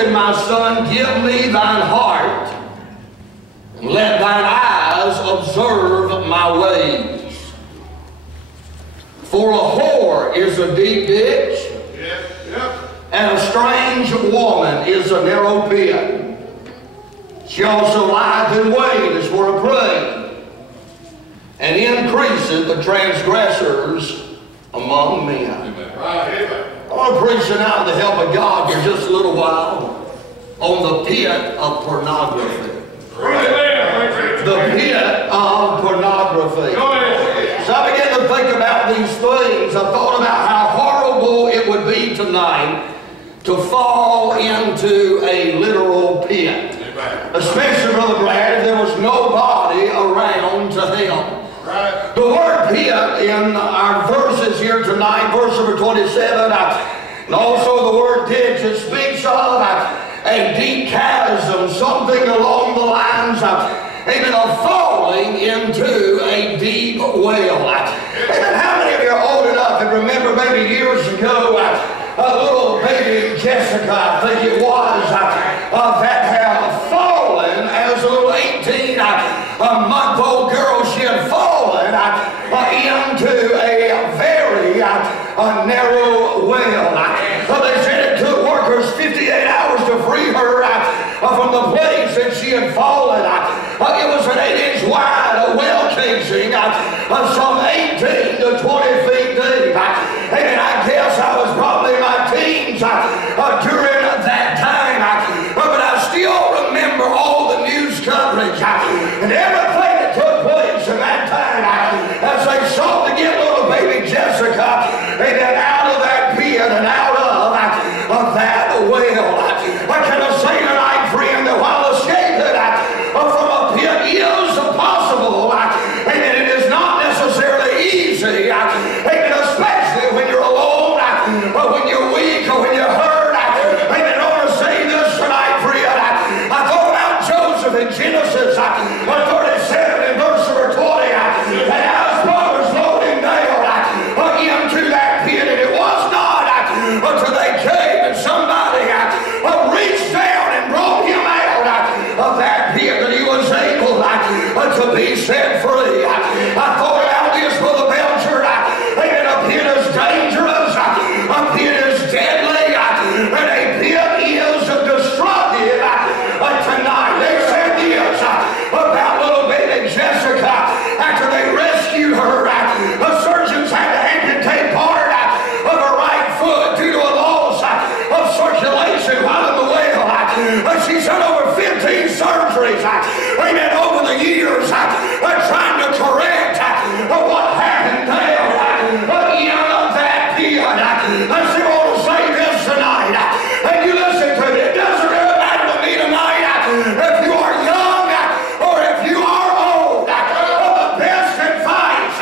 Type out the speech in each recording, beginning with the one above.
said, my son, give me thine heart, and let thine eyes observe my ways. For a whore is a deep ditch, and a strange woman is a narrow pit. She also lieth in wait as for a prey, and increaseth the transgressors among men. I want to preach tonight with the help of God for just a little while on the pit of pornography. The pit of pornography. So I began to think about these things. I thought about how horrible it would be tonight to fall into a literal pit. Especially, Brother Brad, if there was nobody around to help. The word pit in our verses here tonight, verse number 27, and also the word ditch, it speaks of a deep chasm, something along the lines of falling into a deep well. Amen. How many of you are old enough and remember maybe years ago a little baby Jessica, I think it was, that had fallen as a little 18-month-old girl. She had fallen into a very narrow well. They said it took workers 58 hours to free her from the place that she had fallen. It was an 8-inch wide well casing, some 18 to 20 feet deep. And I guess I was probably in my teens during that time. But I still remember all the news coverage and everything that took place in that time as they sought to get little baby Jessica out of that pit and out of that well. What can I say tonight, friend, that while escaping from a pit is possible, and it is not necessarily easy, especially when you're alone, or when you're weak, or when you're hurt. I want to say this tonight, friend. I thought about Joseph in Genesis 37 and verse number 20, and how his brothers lowered him down into that pit, and it was not until they came and somebody reached down and brought him out of that pit that he was able to be set free. I thought about this, Brother Belcher. A pit is dangerous, a pit is deadly, and a pit is destructive tonight. They said this about little baby Jessica after they rescued her. The surgeons had to amputate part of her right foot due to a loss of circulation while in the well. She's had over 15 surgeries, over the years, trying to correct what happened there in that pit. I still want to say this tonight, and you listen to me. It doesn't really matter to me tonight if you are young or if you are old. The best advice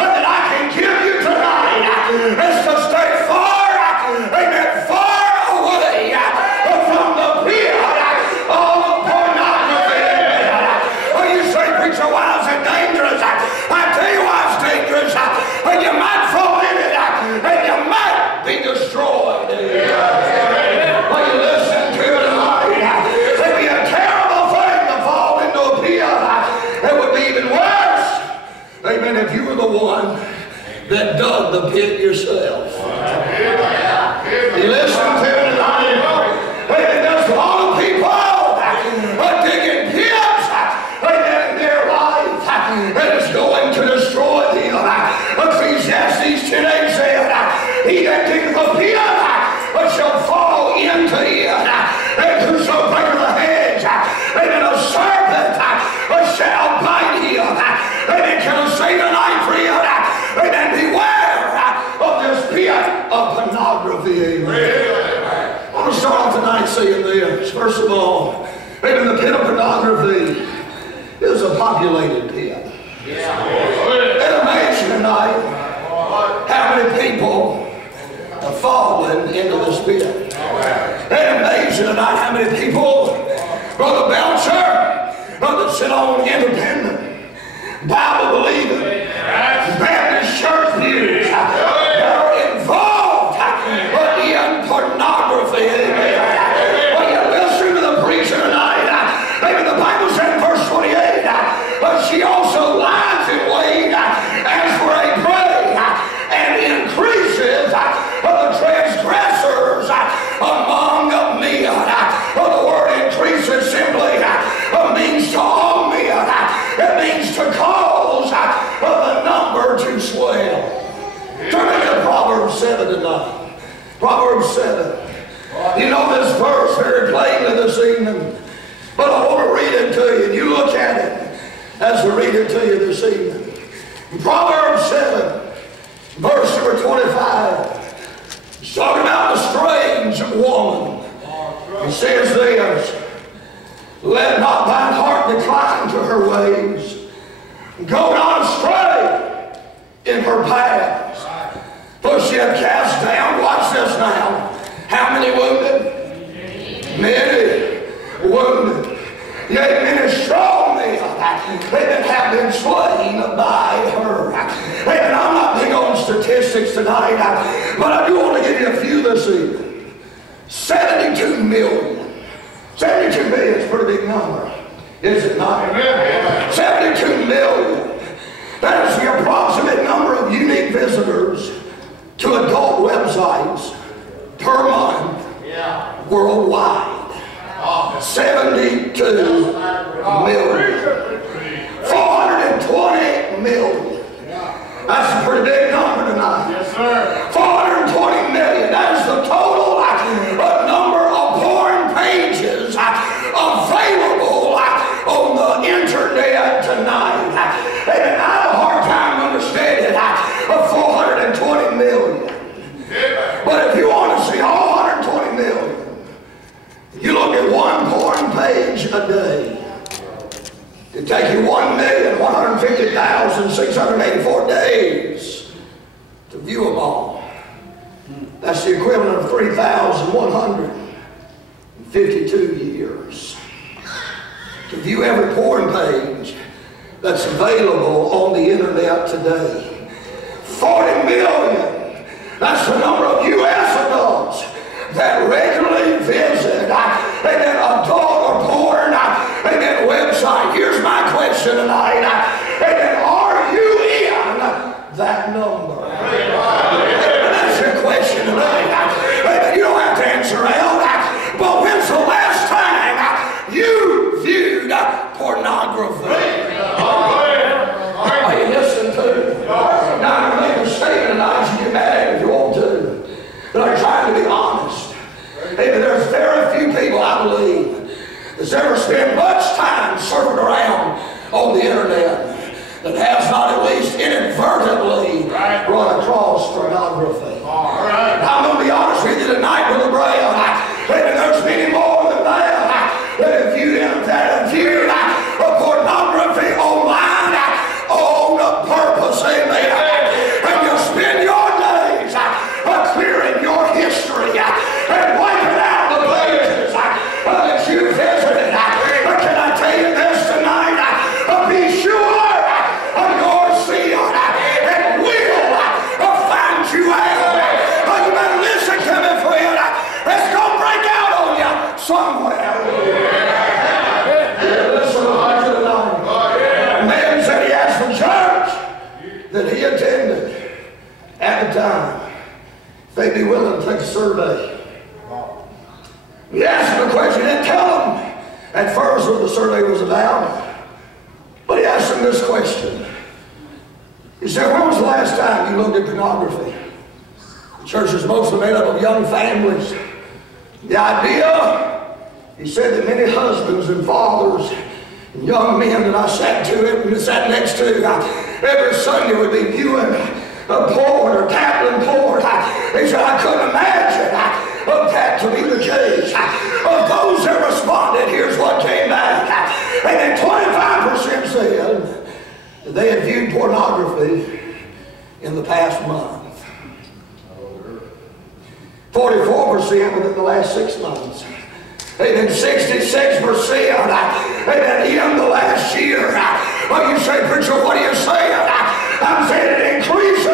that I can give you tonight is to stay far away from the pit of pornography. You say, preacher, why is it dangerous? I tell you why it's dangerous. You might fall in it and you might be destroyed. When you listen to it tonight, it'd be a terrible thing to fall into a pit. It would be even worse, amen, if you were the one that dug the pit yourself. You listen to it tonight. There's a lot of people digging pits in their life, and it's going to destroy them. Ecclesiastes 10:8 said, he that diggeth a pit shall fall into it, and whoso breaketh the hedge, and a serpent shall bite him. And can I say tonight, friend, and beware of this pit of pornography. I want to start off tonight saying this. First of all, the pit of pornography is a populated pit. And imagine tonight how many people have fallen into this pit. And imagine tonight how many people, Brother Belcher, that sit on independent, Bible-believing, Baptist church pews, that are involved in pornography. When you 7 tonight. Proverbs 7. You know this verse very plainly this evening, but I want to read it to you, and you look at it as I read it to you this evening. Proverbs 7, verse number 25. It's talking about the strange woman. It says this, let not thine heart decline to her ways. Go not astray in her paths. For she hath cast down, watch this now, how many wounded? Many wounded. Yea, many strong men that have been slain by her. And I'm not big on statistics tonight, but I do want to give you a few this evening. 72 million. 72 million is a pretty big number, is it not? 72 million. That is the approximate number of unique visitors to adult websites per month worldwide. 72 million. 420 million. That's a pretty big number tonight. Yes, sir. 420 million. That is the total number of porn pages available on the internet tonight. And I have a hard time understanding 420 million. But if you want to see all 120 million, you look at one porn page a day. It take you 1,150,684 days to view them all. That's the equivalent of 3,152 years to view every porn page that's available on the internet today. 40 million. That's the number of U.S. adults that regularly visit an adult or porn website. Here's my question tonight. Are you in that number? That's your question tonight. You don't have to answer out. But when's the last time you viewed pornography? Are you listening to me? Now, I'm going to make a statement tonight. You get mad if you want to. But I'm trying to be honest. There's very few people, I believe, that's ever spent much time surfing around on the internet that has not at least inadvertently run across pornography. I'm going to be honest with you tonight, Brother Brown. There's many more than that have viewed pornography online on purpose. Amen. And you spend your days clearing your history and wiping out the pages that you visited. Can I tell you this tonight? Be sure your sin and will find you out. You better listen to me, friend. It's going to break out on you somewhere. Listen to me tonight. A man said he asked the church that he attended at the time if they'd be willing to take a survey. He asked him a question. He didn't tell him at first what the survey was about, but he asked him this question. He said, when was the last time you looked at pornography? The church is mostly made up of young families. The idea, he said, that many husbands and fathers and young men that I sat next to every Sunday would be viewing porn or tackling porn. He said, I couldn't imagine that to be the case. Of those that responded, here's what came back. And then 25% said that they had viewed pornography in the past month. 44% within the last 6 months. And then 66% and in the last year. You say, preacher, what are you saying? I'm saying it increases